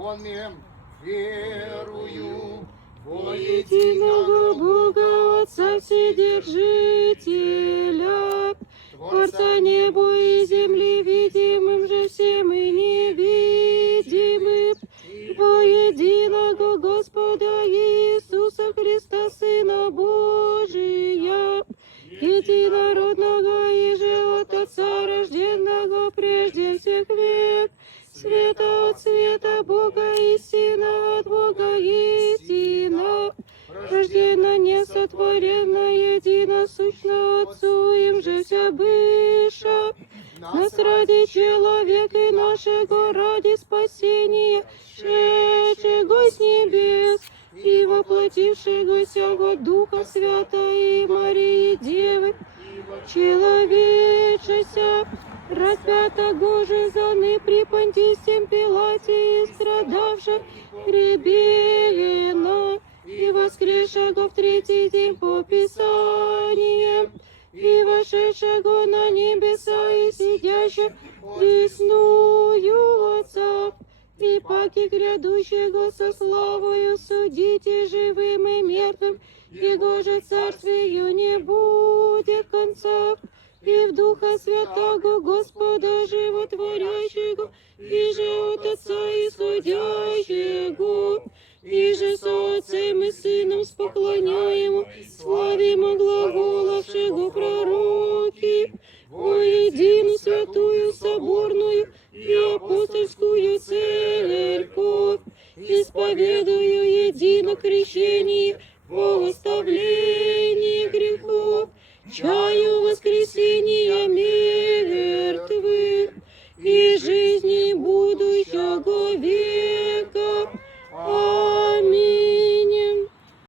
Онем верую во Единого Бога Отца Вседержителя, Творца неба и земли, видимым же всем и невидимым, во единого Господа Иисуса Христа, Сына Божия, единородного и же от Отца, рожденного прежде всех век, света от света, Бога истина от Бога истина, рожденно, несотворенно, единосущно Отцу, им же вся быша. Нас ради человека и нашего ради спасения, шедшего с небес и воплотившегося от Духа Святого и Марии Девы, человечеся, распятого же за при Понтием Пилате и страдавшего прибиена, и воскресшего в третий день по Писаниям, и вошедшего на небеса, и сидящего десную Отца, и паки грядущего со славою судите живым и мертвым, его же царствию не будет конца. И в Духа Святого Господа Животворящего, и же от Отца и судящего, и же со Отцем и Сыном споклоняемо, славимо глаголавшего пророки, во единую святую соборную и апостольскую церковь, исповедую едино крещение